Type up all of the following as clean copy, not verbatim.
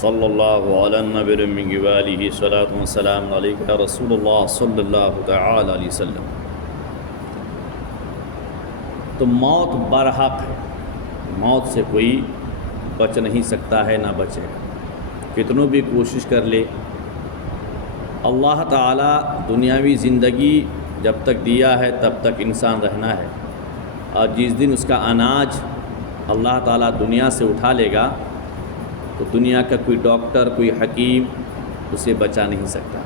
صلی اللہ علی النبی الأمی وآلہ صلاۃ وسلام علیک یا رسول اللہ صلی اللہ تعالی علیہ وسلم۔ تو موت برحق ہے، موت سے کوئی بچ نہیں سکتا ہے، نہ بچے گا، کتنوں بھی کوشش کر لے۔ اللہ تعالیٰ دنیاوی زندگی جب تک دیا ہے تب تک انسان رہنا ہے، اور جس دن اس کا اناج اللہ تعالیٰ دنیا سے اٹھا لے گا تو دنیا کا کوئی ڈاکٹر، کوئی حکیم اسے بچا نہیں سکتا۔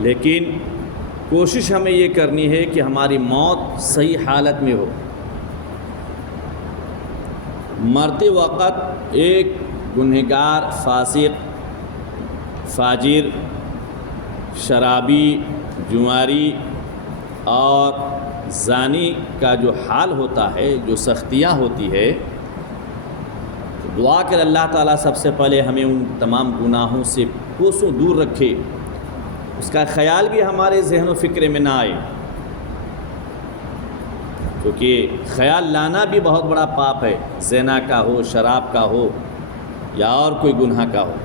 لیکن کوشش ہمیں یہ کرنی ہے کہ ہماری موت صحیح حالت میں ہو۔ مرتے وقت ایک گنہگار، فاسق، فاجر، شرابی، جواری اور زانی کا جو حال ہوتا ہے، جو سختیاں ہوتی ہے، دعا کر اللہ تعالیٰ سب سے پہلے ہمیں ان تمام گناہوں سے کوسوں دور رکھے، اس کا خیال بھی ہمارے ذہن و فکر میں نہ آئے، کیونکہ خیال لانا بھی بہت بڑا پاپ ہے، زنا کا ہو، شراب کا ہو یا اور کوئی گناہ کا ہو۔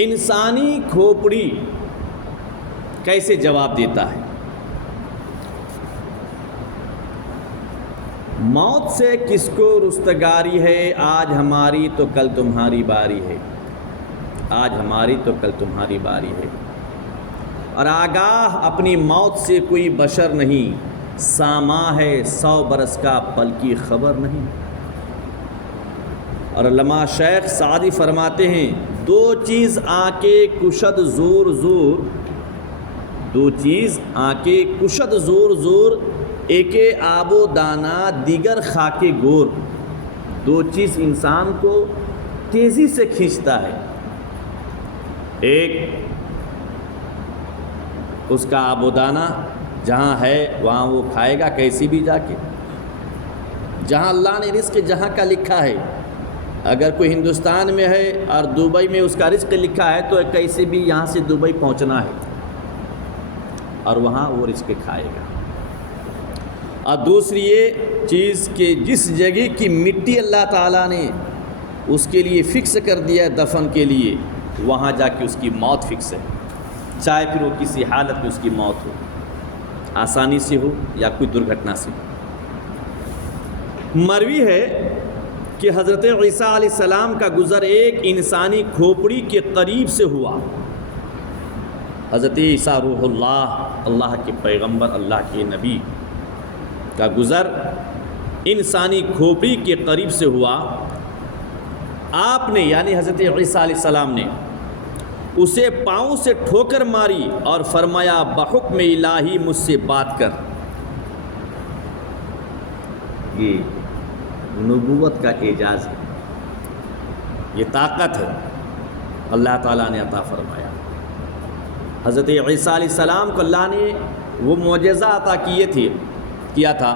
انسانی کھوپڑی کیسے جواب دیتا ہے؟ موت سے کس کو رستگاری ہے؟ آج ہماری تو کل تمہاری باری ہے، آج ہماری تو کل تمہاری باری ہے۔ اور آگاہ اپنی موت سے کوئی بشر نہیں، ساماں ہے 100 برس کا پل کی خبر نہیں۔ اور علامہ شیخ سعدی فرماتے ہیں، دو چیز آنکھیں کشد زور زور، دو چیز آنکھیں کشد زور زور، ایک آب و دانہ دیگر خاک گور۔ دو چیز انسان کو تیزی سے کھینچتا ہے، ایک اس کا آب و دانہ جہاں ہے وہاں وہ کھائے گا کیسی بھی جا کے، جہاں اللہ نے رزق جہاں کا لکھا ہے، اگر کوئی ہندوستان میں ہے اور دبئی میں اس کا رزق لکھا ہے تو کیسے بھی یہاں سے دبئی پہنچنا ہے اور وہاں وہ رزق کھائے گا۔ اور دوسری یہ چیز کہ جس جگہ کی مٹی اللہ تعالیٰ نے اس کے لیے فکس کر دیا ہے دفن کے لیے، وہاں جا کے اس کی موت فکس ہے، چاہے پھر وہ کسی حالت میں اس کی موت ہو، آسانی سے ہو یا کوئی درگھٹنا سے ہو۔ مروی ہے کہ حضرت عیسیٰ علیہ السلام کا گزر ایک انسانی کھوپڑی کے قریب سے ہوا۔ حضرت عیسیٰ روح اللہ، اللہ کے پیغمبر، اللہ کے نبی کا گزر انسانی کھوپڑی کے قریب سے ہوا۔ آپ نے یعنی حضرت عیسیٰ علیہ السلام نے اسے پاؤں سے ٹھوکر ماری اور فرمایا، بحکم الہی مجھ سے بات کر۔ یہ نبوت کا اعجاز ہے، یہ طاقت ہے اللہ تعالیٰ نے عطا فرمایا۔ حضرت عیسیٰ علیہ السلام کو اللہ نے وہ معجزہ عطا کیا تھا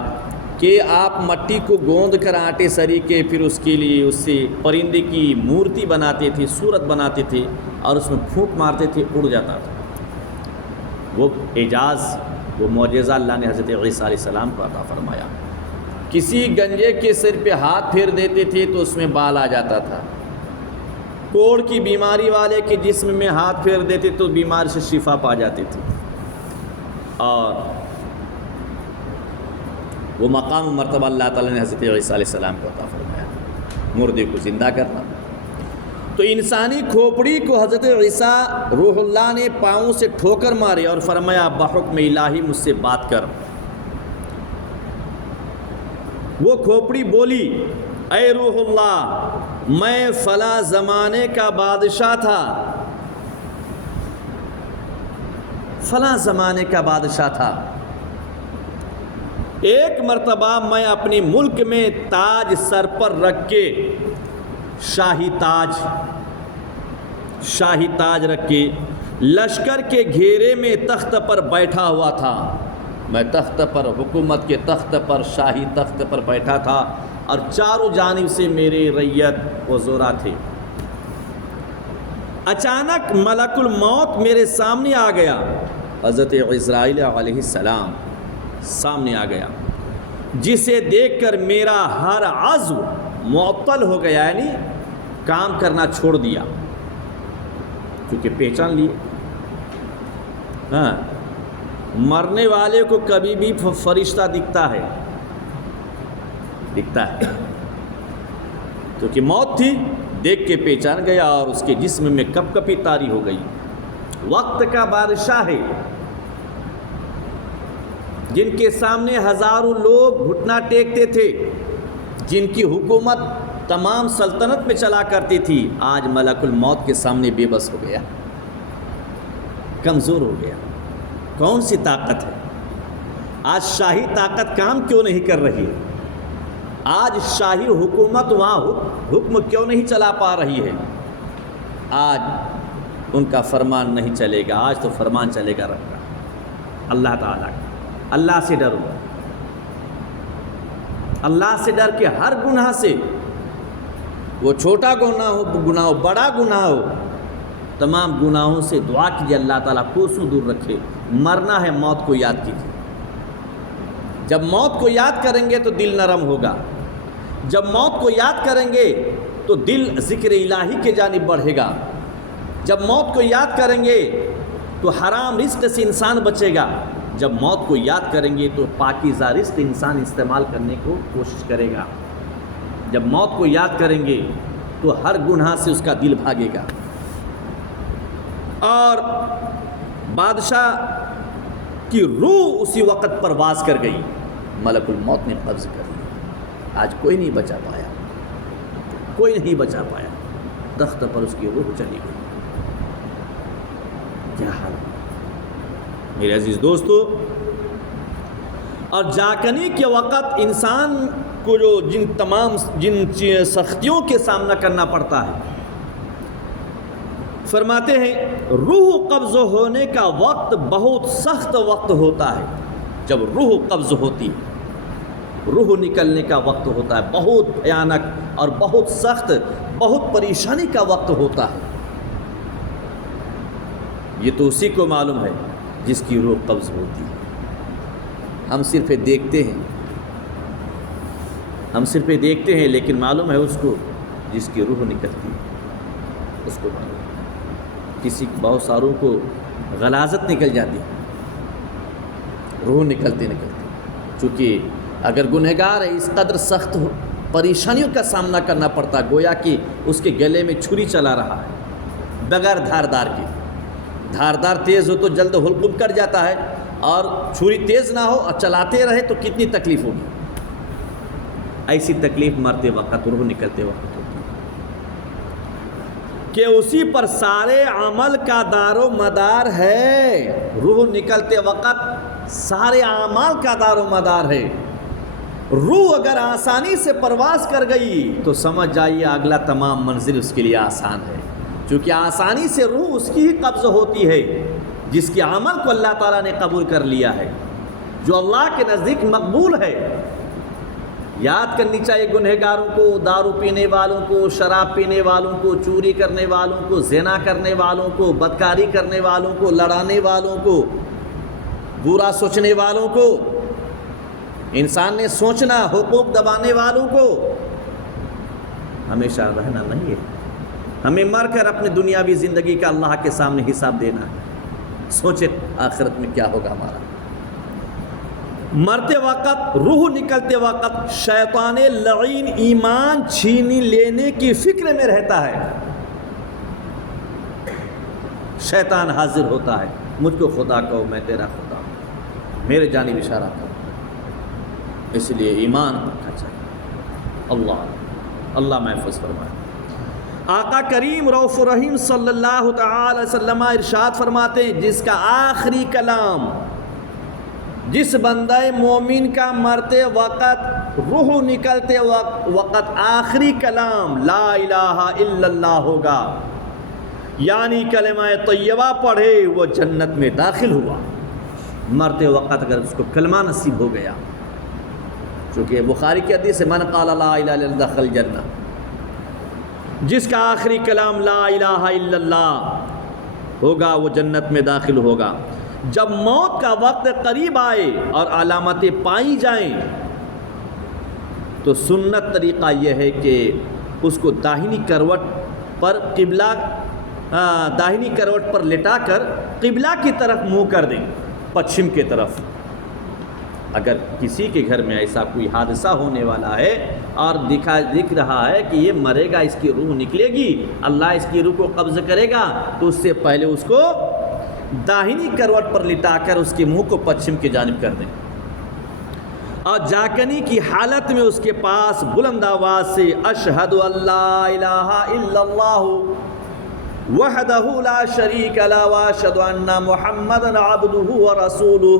کہ آپ مٹی کو گوندھ کر آٹے سری کے پھر اس کے لیے اس سے پرندے کی مورتی بناتے تھے، صورت بناتے تھے اور اس میں پھونک مارتے تھے، اڑ جاتا تھا۔ وہ اعجاز، وہ معجزہ اللہ نے حضرت عیسیٰ علیہ السلام کو عطا فرمایا۔ کسی گنجے کے سر پہ ہاتھ پھیر دیتے تھے تو اس میں بال آ جاتا تھا، کوڑ کی بیماری والے کے جسم میں ہاتھ پھیر دیتے تو بیماری سے شفا پا جاتے تھے۔ اور وہ مقام و مرتبہ اللہ تعالیٰ نے حضرت عیسیٰ علیہ السلام کو عطا فرمایا، مردے کو زندہ کرنا۔ تو انسانی کھوپڑی کو حضرت عیسیٰ روح اللہ نے پاؤں سے ٹھوکر مارے اور فرمایا، بحکم الہی مجھ سے بات کر۔ وہ کھوپڑی بولی، اے روح اللہ، میں فلاں زمانے کا بادشاہ تھا، فلاں زمانے کا بادشاہ تھا، ایک مرتبہ میں اپنے ملک میں تاج سر پر رکھ کے، شاہی تاج رکھ کے لشکر کے گھیرے میں تخت پر بیٹھا ہوا تھا۔ میں تخت پر، حکومت کے تخت پر، شاہی تخت پر بیٹھا تھا اور چاروں جانب سے میرے رعیت وزراء تھے۔ اچانک ملک الموت میرے سامنے آ گیا، حضرت عزرائیل علیہ السلام سامنے آ گیا، جسے دیکھ کر میرا ہر عضو معطل ہو گیا، یعنی کام کرنا چھوڑ دیا، کیونکہ پہچان لیے۔ ہاں، مرنے والے کو کبھی بھی فرشتہ دکھتا ہے کیونکہ موت تھی، دیکھ کے پہچان گیا اور اس کے جسم میں کپ کپی طاری ہو گئی۔ وقت کا بادشاہ ہے، جن کے سامنے ہزاروں لوگ گھٹنا ٹیکتے تھے، جن کی حکومت تمام سلطنت میں چلا کرتی تھی، آج ملک الموت کے سامنے بے بس ہو گیا، کمزور ہو گیا۔ کون سی طاقت ہے؟ آج شاہی طاقت کام کیوں نہیں کر رہی ہے؟ آج شاہی حکومت وہاں حکم کیوں نہیں چلا پا رہی ہے؟ آج ان کا فرمان نہیں چلے گا، آج تو فرمان چلے گا رب کا، اللہ تعالیٰ کا۔ اللہ سے ڈرو، اللہ سے ڈر کے ہر گناہ سے، وہ چھوٹا گناہ ہو بڑا گناہ ہو، تمام گناہوں سے دعا کیجیے اللہ تعالیٰ کوسوں دور رکھے۔ مرنا ہے، موت کو یاد کیجیے۔ جب موت کو یاد کریں گے تو دل نرم ہوگا، جب موت کو یاد کریں گے تو دل ذکر الہی کے جانب بڑھے گا، جب موت کو یاد کریں گے تو حرام رزق سے انسان بچے گا، جب موت کو یاد کریں گے تو پاکیزہ رزق انسان استعمال کرنے کو کوشش کرے گا، جب موت کو یاد کریں گے تو ہر گناہ سے اس کا دل بھاگے گا۔ اور بادشاہ کی روح اسی وقت پرواز کر گئی، ملک الموت نے قبض کر لیا۔ آج کوئی نہیں بچا پایا، کوئی نہیں بچا پایا، تخت پر اس کی روح چلی گئی۔ کیا حال ہے میرے عزیز دوستو۔ اور جاگنے کے وقت انسان کو جن سختیوں کے سامنا کرنا پڑتا ہے، فرماتے ہیں روح قبض ہونے کا وقت بہت سخت وقت ہوتا ہے۔ جب روح قبض ہوتی ہے، روح نکلنے کا وقت ہوتا ہے، بہت بھیانک اور بہت سخت، بہت پریشانی کا وقت ہوتا ہے۔ یہ تو اسی کو معلوم ہے جس کی روح قبض ہوتی ہے۔ ہم صرف دیکھتے ہیں، لیکن معلوم ہے اس کو جس کی روح نکلتی ہے، اس کو معلوم ہے۔ کسی بہت ساروں کو غلاظت نکل جاتی ہے، روح نکلتے چونکہ اگر گنہگار ہے اس قدر سخت پریشانیوں کا سامنا کرنا پڑتا، گویا کہ اس کے گلے میں چھری چلا رہا ہے بغیر دھاردار کے۔ دھاردار تیز ہو تو جلد حلقوم کر جاتا ہے، اور چھری تیز نہ ہو اور چلاتے رہے تو کتنی تکلیف ہوگی۔ ایسی تکلیف مرتے وقت، روح نکلتے وقت ہوتی ہے کہ اسی پر سارے عمل کا دار و مدار ہے۔ روح نکلتے وقت سارے اعمال کا دار و مدار ہے۔ روح اگر آسانی سے پرواز کر گئی تو سمجھ جائیے اگلا تمام منزل اس کے لیے آسان ہے، کیونکہ آسانی سے روح اس کی ہی قبض ہوتی ہے جس کے عمل کو اللہ تعالیٰ نے قبول کر لیا ہے، جو اللہ کے نزدیک مقبول ہے۔ یاد کرنی چاہیے گنہگاروں کو، دارو پینے والوں کو، شراب پینے والوں کو، چوری کرنے والوں کو، زنا کرنے والوں کو، بدکاری کرنے والوں کو، لڑانے والوں کو، برا سوچنے والوں کو، انسان نے سوچنا، حقوق دبانے والوں کو ہمیشہ رہنا نہیں ہے۔ ہمیں مر کر اپنی دنیاوی زندگی کا اللہ کے سامنے حساب دینا ہے۔ سوچے آخرت میں کیا ہوگا ہمارا۔ مرتے وقت، روح نکلتے وقت شیطان لعین ایمان چھین لینے کی فکر میں رہتا ہے۔ شیطان حاضر ہوتا ہے، مجھ کو خدا کہو، میں تیرا خدا ہوں، میرے جانب اشارہ کرو۔ اس لیے ایمان رکھنا چاہیے۔ اللہ محفوظ فرمائے۔ آقا کریم رؤوف الرحیم صلی اللہ تعالی وسلم ارشاد فرماتے ہیں، جس کا آخری کلام، جس بندہ مومن کا مرتے وقت، روح نکلتے وقت آخری کلام لا الہ الا اللہ ہوگا، یعنی کلمہ طیبہ پڑھے، وہ جنت میں داخل ہوا۔ مرتے وقت اگر اس کو کلمہ نصیب ہو گیا، چونکہ بخاری کی حدیث ہے، من قال لا الہ الا اللہ دخل الجنہ، جس کا آخری کلام لا الہ الا اللہ ہوگا وہ جنت میں داخل ہوگا۔ جب موت کا وقت قریب آئے اور علامتیں پائی جائیں تو سنت طریقہ یہ ہے کہ اس کو داہنی کروٹ پر داہنی کروٹ پر لٹا کر قبلہ کی طرف منہ کر دیں، پچھم کی طرف۔ اگر کسی کے گھر میں ایسا کوئی حادثہ ہونے والا ہے اور دکھ رہا ہے کہ یہ مرے گا، اس کی روح نکلے گی، اللہ اس کی روح کو قبض کرے گا، تو اس سے پہلے اس کو داہنی کروٹ پر لٹا کر اس کے منہ کو پچھم کی جانب کر دیں، اور جاکنی کی حالت میں اس کے پاس بلند آواز سے اشہد اللہ الہ الا اللہ وحدہ لا شریک لہ واشہد ان محمدا عبدہ ورسولہ،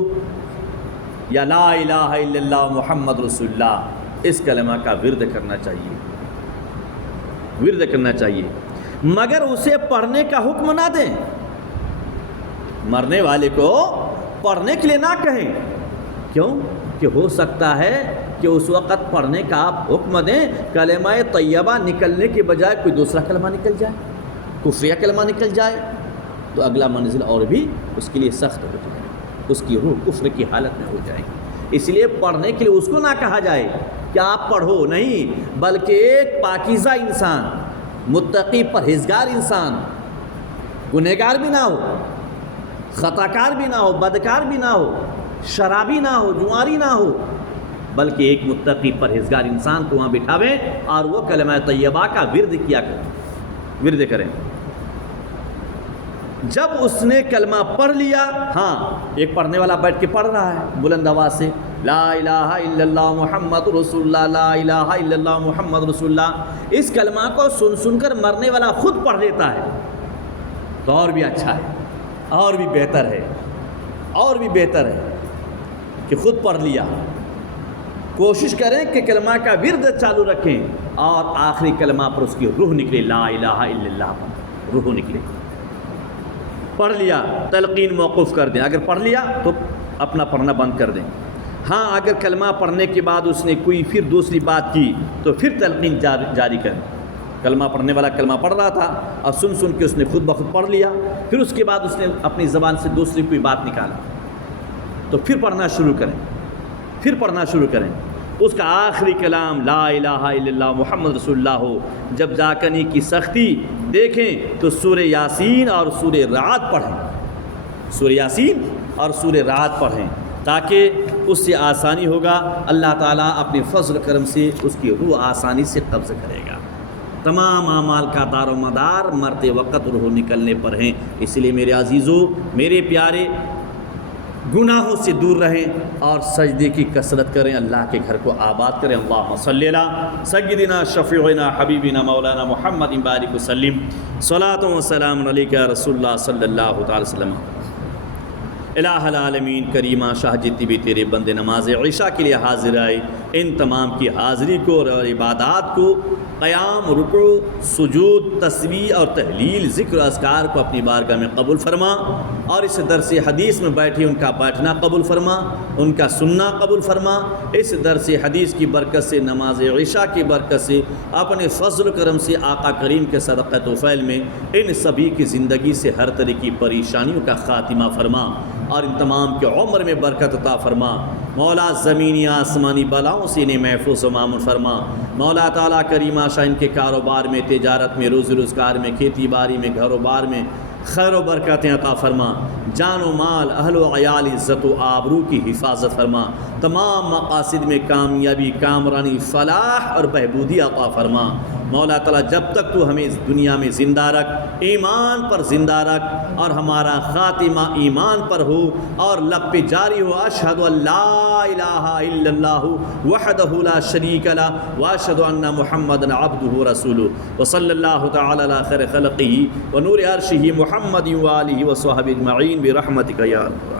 یا لا الہ الا اللہ محمد رسول اللہ، اس کلمہ کا ورد کرنا چاہیے، مگر اسے پڑھنے کا حکم نہ دیں، مرنے والے کو پڑھنے کے لیے نہ کہیں۔ کیوں؟ کہ ہو سکتا ہے کہ اس وقت پڑھنے کا آپ حکم دیں، کلمہ طیبہ نکلنے کے بجائے کوئی دوسرا کلمہ نکل جائے، کفریہ کلمہ نکل جائے، تو اگلا منزل اور بھی اس کے لیے سخت ہو جائے، اس کی روح کفر کی حالت میں ہو جائے گی۔ اس لیے پڑھنے کے لیے اس کو نہ کہا جائے کہ آپ پڑھو، نہیں، بلکہ ایک پاکیزہ انسان، متقی پرہیزگار انسان، گنہگار بھی نہ ہو، خطا کار بھی نہ ہو، بدکار بھی نہ ہو، شرابی نہ ہو، جواری نہ ہو، بلکہ ایک متقی پرہیزگار انسان کو وہاں بٹھاویں اور وہ کلمہ طیبہ کا ورد کریں۔ جب اس نے کلمہ پڑھ لیا، ہاں ایک پڑھنے والا بیٹھ کے پڑھ رہا ہے بلند آواز سے، لا الہ الا اللہ محمد رسول اللہ، لا الہ الا اللہ محمد رسول اللہ، اس کلمہ کو سن کر مرنے والا خود پڑھ لیتا ہے تو اور بھی اچھا ہے، اور بھی بہتر ہے کہ خود پڑھ لیا۔ کوشش کریں کہ کلمہ کا ورد چالو رکھیں اور آخری کلمہ پر اس کی روح نکلے، لا الہ الا اللہ پر روح نکلے۔ پڑھ لیا، تلقین موقوف کر دیں، اگر پڑھ لیا تو اپنا پڑھنا بند کر دیں۔ ہاں اگر کلمہ پڑھنے کے بعد اس نے کوئی پھر دوسری بات کی تو پھر تلقین جاری کریں۔ کلمہ پڑھنے والا کلمہ پڑھ رہا تھا اور سن کے اس نے خود بخود پڑھ لیا، پھر اس کے بعد اس نے اپنی زبان سے دوسری کوئی بات نکالا تو پھر پڑھنا شروع کریں۔ اس کا آخری کلام لا الہ الا اللہ محمد رسول اللہ ہو۔ جب جاکنی کی سختی دیکھیں تو سورہ یاسین اور سورہ رعد پڑھیں، تاکہ اس سے آسانی ہوگا، اللہ تعالیٰ اپنے فضل کرم سے اس کی روح آسانی سے قبض کرے گا۔ تمام اعمال کا دار و مدار مرتے وقت روح نکلنے پر ہیں، اس لیے میرے عزیزو، میرے پیارے، گناہوں سے دور رہیں اور سجدے کی کثرت کریں، اللہ کے گھر کو آباد کریں۔ اللہم صلی علی سیدنا شفیعنا حبیبنا مولانا محمد بارک وسلم، صلاۃ و سلام علیک یا رسول اللہ صلی اللہ تعالی وسلم۔ الہ العالمین کریمہ شاہ جتنی بھی تیرے بندے نماز عشاء کے لیے حاضر آئے، ان تمام کی حاضری کو اور عبادات کو، قیام، رکوع، سجود، تسبیح اور تحلیل، ذکر و اذکار کو اپنی بارگاہ میں قبول فرما، اور اس درس حدیث میں بیٹھے ان کا بیٹھنا قبول فرما، ان کا سننا قبول فرما۔ اس درس حدیث کی برکت سے، نماز عشاء کی برکت سے، اپنے فضل و کرم سے، آقا کریم کے صدقہ توفیل میں ان سبھی کی زندگی سے ہر طرح کی پریشانیوں کا خاتمہ فرما اور ان تمام کے عمر میں برکت عطا فرما۔ مولا زمینی آسمانی بلاؤں سے انہیں محفوظ و مامون فرما۔ مولا تعالیٰ کریمہ شاہ ان کے کاروبار میں، تجارت میں، روزی روزگار میں، کھیتی باڑی میں، گھر و بار میں خیر و برکاتیں عطا فرما۔ جان و مال، اہل و عیال، عزت و آبرو کی حفاظت فرما۔ تمام مقاصد میں کامیابی، کامرانی، فلاح اور بہبودی عطا فرما۔ مولا تعالیٰ جب تک تو ہمیں اس دنیا میں زندہ رکھ، ایمان پر زندہ رکھ، اور ہمارا خاتمہ ایمان پر ہو اور لب پہ جاری ہو، اشہد ان لا الہ الا اللہ وحدہ لا شریک لہ واشہد ان محمدا عبدہ رسولہ، وصلی اللہ تعالی علی خیر خلقہ ونور عرشہ محمد وآلہ وصحبہ اجمعین برحمتک یا اللہ۔